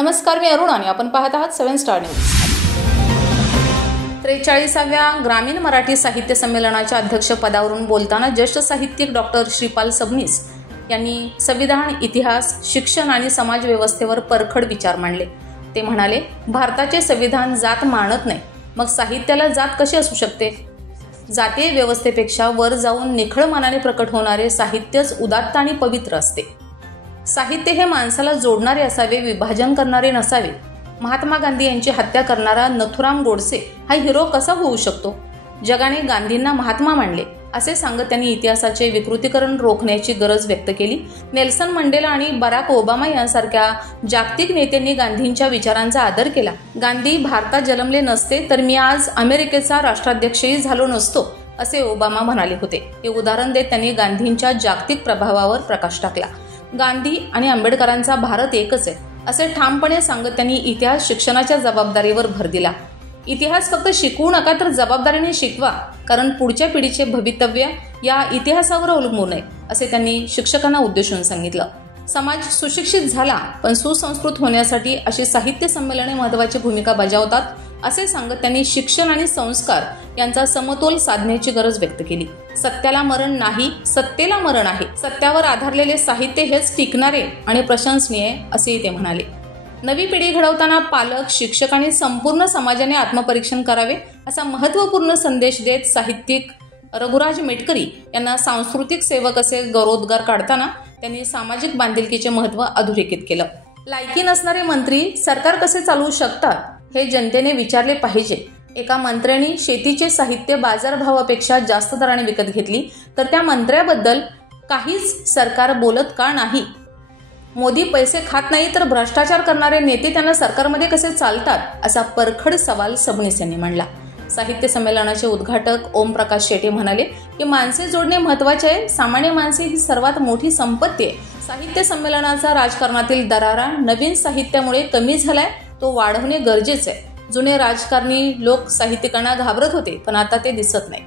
नमस्कार, मी अरुण आणि आपण पाहत आहात 7 स्टार न्यूज। 43व्या ग्रामीण मराठी साहित्य संमेलनाच्या अध्यक्षपदावरून बोलताना ज्येष्ठ साहित्यिक डॉक्टर श्रीपाल सबनीस यांनी संविधान, इतिहास, शिक्षण आणि समाज व्यवस्थेवर परखड विचार मांडले। ते म्हणाले, भारताचे संविधान जात मानत नाही, मग साहित्याला जात कशी असू शकते? जातीय व्यवस्थेपेक्षा वर जाऊन निखळ मनाने प्रकट होणारे साहित्यच उदात्त आणि पवित्र असते। साहित्य हे माणसाला जोडणारे असावे, विभाजन करणारे नसावे। महात्मा गांधी यांची हत्या करणारा नथुराम गोडसे हा हिरो कसा होऊ शकतो? जगाने गांधींना महात्मा मानले असे सांगत त्यांनी इतिहासाचे विकृतीकरण रोखण्याची गरज व्यक्त केली। नेल्सन मंडेला आणि बराक ओबामा यांसारख्या जागतिक नेत्यांनी गांधींच्या विचारांचा आदर केला। गांधी भारतात जन्मले नसते तर मी आज अमेरिकेचा राष्ट्राध्यक्षही झालो नसतो असे ओबामा म्हणाले होते। हे उदाहरण देत त्यांनी गांधींच्या जागतिक प्रभावावर प्रकाश टाकला। गांधी आणि आंबेडकरांचा भारत एकच आहे असे ठामपणे सांगत त्यांनी इतिहास शिक्षणाच्या जबाबदारीवर भर दिला। इतिहास फक्त शिकवू नका तर जबाबदारीने शिकवा, कारण पुढच्या पिढीचे भवितव्य या इतिहासावर अवलंबून आहे असे त्यांनी शिक्षकांना उद्देशून सांगितलं। समाज सुशिक्षित झाला पण सुसंस्कृत होण्यासाठी अशी साहित्य संमेलने महत्त्वाची भूमिका बजावतात असे सांगत त्यांनी शिक्षण आणि संस्कार यांचा समतोल साधण्याची गरज व्यक्त केली। सत्याला मरण नाही, सत्तेला मरण आहे। सत्यावर आधारलेले साहित्य हेच टिकणारे आणि प्रशंसनीय असेही ते म्हणाले। नवी पिढी घडवताना पालक, शिक्षक आणि संपूर्ण समाजाने आत्मपरीक्षण करावे असा महत्त्वपूर्ण संदेश देत साहित्यिक रघुराज मेटकरी यांना सांस्कृतिक सेवक असे गौरवोद्गार काढताना त्यांनी सामाजिक बांधिलकीचे महत्त्व अधोरेखित केलं। लायकी नसणारे मंत्री सरकार कसे चालवू शकतात हे जनतेने विचारले पाहिजे। एका मंत्र्यांनी शेतीचे साहित्य बाजारभावापेक्षा जास्त दराने विकत घेतली तर त्या मंत्र्याबद्दल काहीच सरकार बोलत का नाही? मोदी पैसे खात नाही तर भ्रष्टाचार करणारे नेते त्यांना सरकारमध्ये कसे चालतात असा परखड सवाल सबनीस यांनी मांडला। साहित्य संमेलनाचे उद्घाटक ओम प्रकाश शेटे म्हणाले की माणसे जोडणे महत्त्वाचे आहे। सामान्य माणसे ही सर्वात मोठी संपत्ती आहे। साहित्य संमेलनाचा राजकारणातील दरारा नवीन साहित्यामुळे कमी झालाय, तो वाढवणे गरजेचे आहे। जुने राजकारणी लोक साहित्यिकांना घाबरत होते पण आता ते दिसत नाही।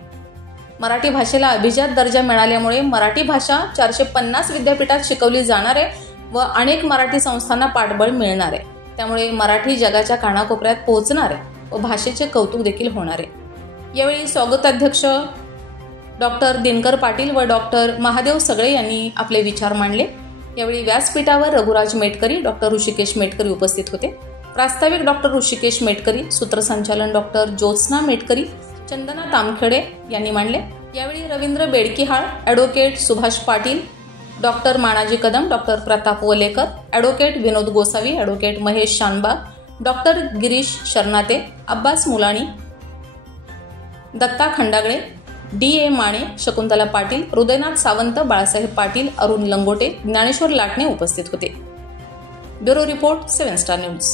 मराठी भाषेला अभिजात दर्जा मिळाल्यामुळे मराठी भाषा 450 विद्यापीठात शिकवली जाणार आहे व अनेक मराठी संस्थांना पाठबळ मिळणार आहे। त्यामुळे मराठी जगाच्या कानाकोपऱ्यात पोहोचणार आहे व भाषेचे कौतुक देखील होणार आहे। यावेळी स्वागताध्यक्ष डॉक्टर दिनकर पाटील व डॉक्टर महादेव सगळे यांनी आपले विचार मांडले। यावेळी व्यासपीठावर रघुराज मेटकरी, डॉक्टर ऋषिकेश मेटकरी उपस्थित होते। प्रास्ताविक डॉक्टर ऋषिकेश मेटकरी, सूत्रसंचालन डॉक्टर ज्योत्स्ना मेटकरी, चंदना तामखेडे यांनी मांडले। यावेळी Ravindra Bedkihal, advocate Subhash Patil, doctor Manaji Kadam, doctor Pratap Walekar, advocate Vinod Gosavi, advocate Mahesh Shanbag, doctor Girish Sharnate, Abbas Mulani, Datta Khandagale, D.A. Mane, Shakuntala Patil, Hridaynath Sawant, Balasaheb Patil, Arun Langote, Dnyaneshwar Latane उपस्थित होते। Bureau report 7 star news.